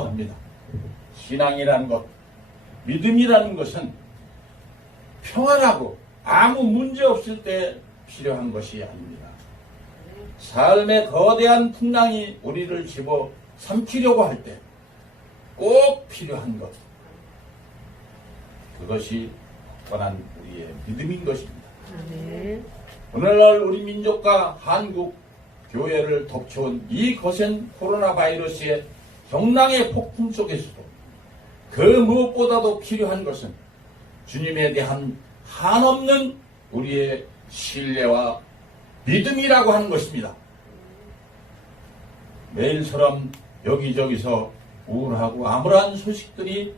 합니다. 신앙이라는 것, 믿음이라는 것은 평안하고 아무 문제 없을 때 필요한 것이 아닙니다. 삶의 거대한 풍랑이 우리를 집어 삼키려고 할 때 꼭 필요한 것, 그것이 뻔한 우리의 믿음인 것입니다. 오늘날 우리 민족과 한국 교회를 덮쳐온 이 거센 코로나 바이러스의 경랑의 폭풍 속에서도 그 무엇보다도 필요한 것은 주님에 대한 한없는 우리의 신뢰와 믿음이라고 하는 것입니다. 매일처럼 여기저기서 우울하고 암울한 소식들이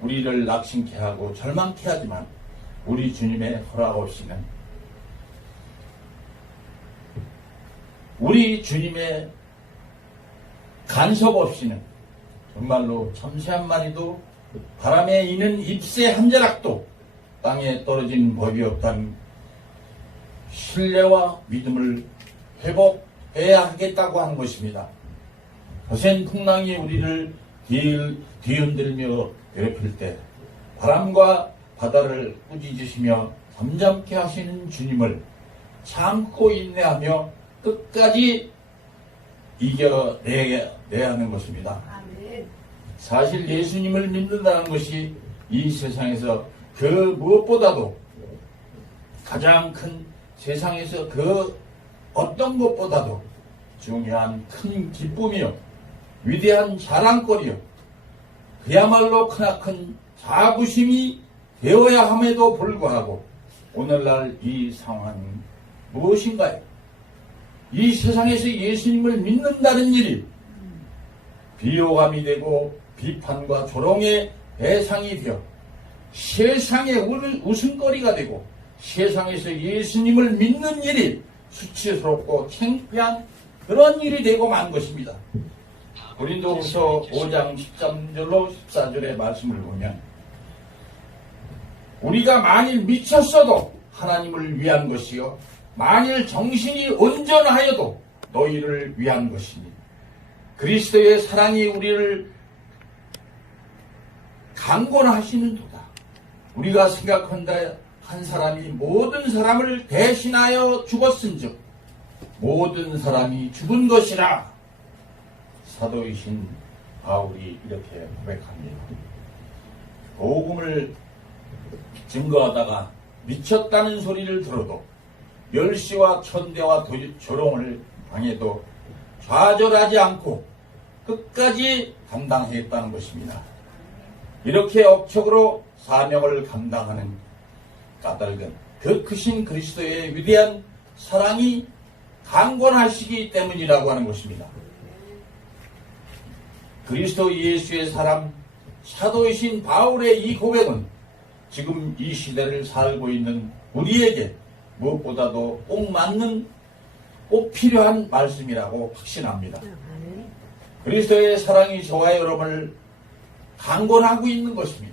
우리를 낙심케 하고 절망케 하지만 우리 주님의 허락 없이는, 우리 주님의 간섭 없이는 정말로 참새 한 마리도, 바람에 이는 잎새 한 자락도 땅에 떨어진 법이 없다는 신뢰와 믿음을 회복해야 하겠다고 하는 것입니다. 거센 풍랑이 우리를 뒤흔들며 괴롭힐 때 바람과 바다를 꾸짖으시며 잠잠케 하시는 주님을 참고 인내하며 끝까지 이겨내야 하는 것입니다. 사실 예수님을 믿는다는 것이 이 세상에서 그 무엇보다도 가장 큰, 세상에서 그 어떤 것보다도 중요한 큰 기쁨이요, 위대한 자랑거리요, 그야말로 크나큰 자부심이 되어야 함에도 불구하고 오늘날 이 상황은 무엇인가요? 이 세상에서 예수님을 믿는다는 일이 비호감이 되고 비판과 조롱의 대상이 되어 세상의 웃음거리가 되고 세상에서 예수님을 믿는 일이 수치스럽고 창피한 그런 일이 되고 만 것입니다. 고린도후서 5장 13절로 14절의 말씀을 보면 우리가 만일 미쳤어도 하나님을 위한 것이요 만일 정신이 온전하여도 너희를 위한 것이니 그리스도의 사랑이 우리를 강권하시는도다. 우리가 생각한다 한 사람이 모든 사람을 대신하여 죽었은즉 모든 사람이 죽은 것이라. 사도이신 바울이 이렇게 고백합니다. 복음을 증거하다가 미쳤다는 소리를 들어도 멸시와 천대와 조롱을 당해도 좌절하지 않고 끝까지 감당했다는 것입니다. 이렇게 억척으로 사명을 감당하는 까닭은 그 크신 그리스도의 위대한 사랑이 강권하시기 때문이라고 하는 것입니다. 그리스도 예수의 사람, 사도이신 바울의 이 고백은 지금 이 시대를 살고 있는 우리에게 무엇보다도 꼭 맞는, 꼭 필요한 말씀이라고 확신합니다. 그리스도의 사랑이 저와 여러분을 강권하고 있는 것입니다.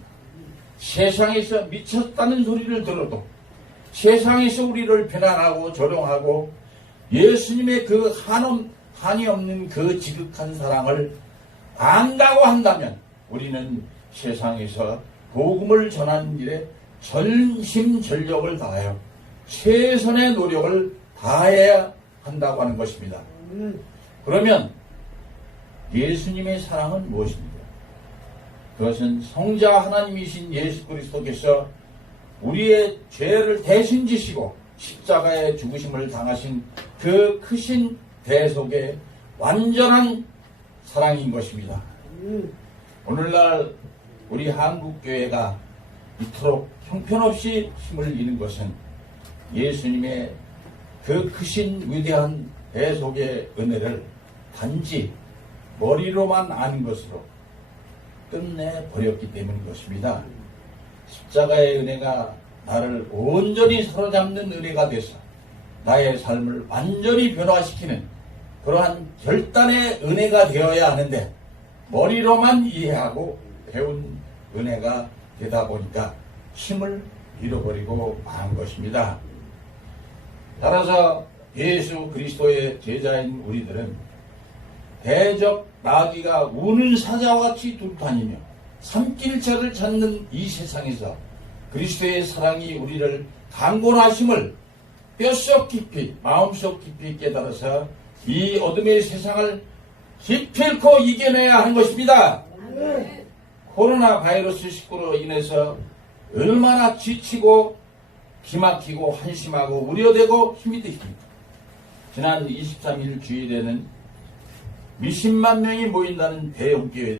세상에서 미쳤다는 소리를 들어도, 세상에서 우리를 비난하고 조롱하고 예수님의 그 한이 없는 그 지극한 사랑을 안다고 한다면 우리는 세상에서 복음을 전하는 일에 전심전력을 다하여 최선의 노력을 다해야 한다고 하는 것입니다. 그러면 예수님의 사랑은 무엇입니까? 그것은 성자 하나님이신 예수 그리스도께서 우리의 죄를 대신 지시고 십자가의 죽으심을 당하신 그 크신 대속의 완전한 사랑인 것입니다. 오늘날 우리 한국교회가 이토록 형편없이 힘을 잃은 것은 예수님의 그 크신 위대한 대속의 은혜를 단지 머리로만 아는 것으로 끝내버렸기 때문인 것입니다. 십자가의 은혜가 나를 온전히 사로잡는 은혜가 돼서 나의 삶을 완전히 변화시키는 그러한 결단의 은혜가 되어야 하는데 머리로만 이해하고 배운 은혜가 되다 보니까 힘을 잃어버리고 만 것입니다. 따라서 예수 그리스도의 제자인 우리들은 대적 마귀가 우는 사자와 같이 둘다니며 삼킬자를 찾는 이 세상에서 그리스도의 사랑이 우리를 강권하심을 뼛속 깊이 마음속 깊이 깨달아서 이 어둠의 세상을 기필코 이겨내야 하는 것입니다. 코로나 바이러스 19로 인해서 얼마나 지치고 기막히고 한심하고 우려되고 힘이 드십니까? 지난 23일 주일에는 몇십만 명이 모인다는 대형교회